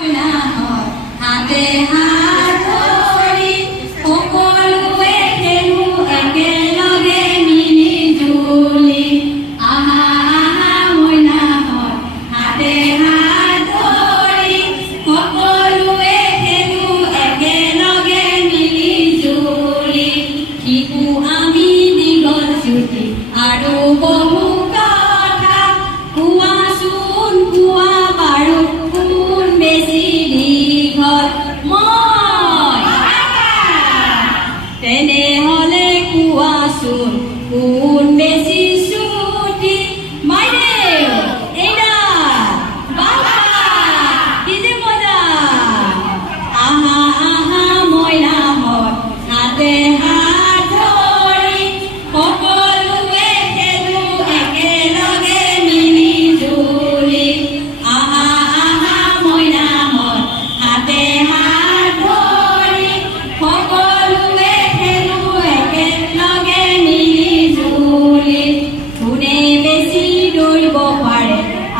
হাতে হাত ধৰি সকলোৱে খেলো একেলগে মিলি জুলি আহা আহা মইনাহঁত হাতে হাত ধৰি সকলোৱে খেলো একেলগে মিলি জুলি শিকো আমি দীঘল ছুটি আৰু বহু কথা কোৱাচোন কোৱা বাৰু কোন বেছি দীঘল মই তেনেহ'লে কোৱাচোন কোন বেছি ছুটি বাইদেউ এইডাল বাবা কি যে মজা আহা আহা মইনাহঁত হাতে হাত ধৰি সকলোৱে খেলো একেলগে মিলি জুলি আহা আহা মইনাহঁত হাতে হাত ধৰি সকলোৱে খেলো একেলগে মিলি জুলি কোনে বেছি দৌৰিব পাৰে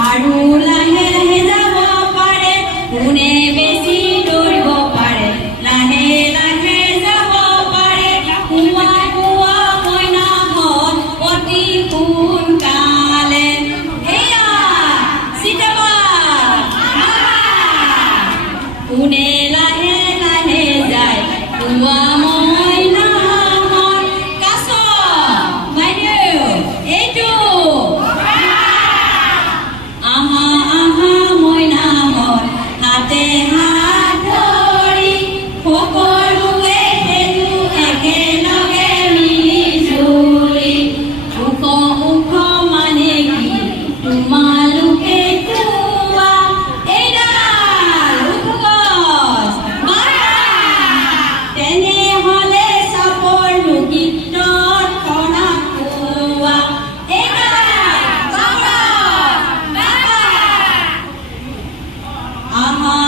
আৰু লাহে লাহে যাব পাৰে কোনে বেছি দৌৰিব পাৰে লাহে লাহে যাব পাৰে কোৱা কোৱা মইনাহঁত অতি সোনকালে এয়া চিতাবাঘ কোনে লাহে লাহে যায় কোৱা মইনাহঁত কাছ বাইদেউ এইটো আহা আহা মইনাহঁত হাতে হাত ধৰি সকলোৱে খেলো একেলগে মিলি জুলি ওখ ওখ মানে কি তোমালোকে কোৱা এইডাল ওখ গছ তেনেহ'লে চাপৰ গীতত কণা কোৱা এইডাল আহা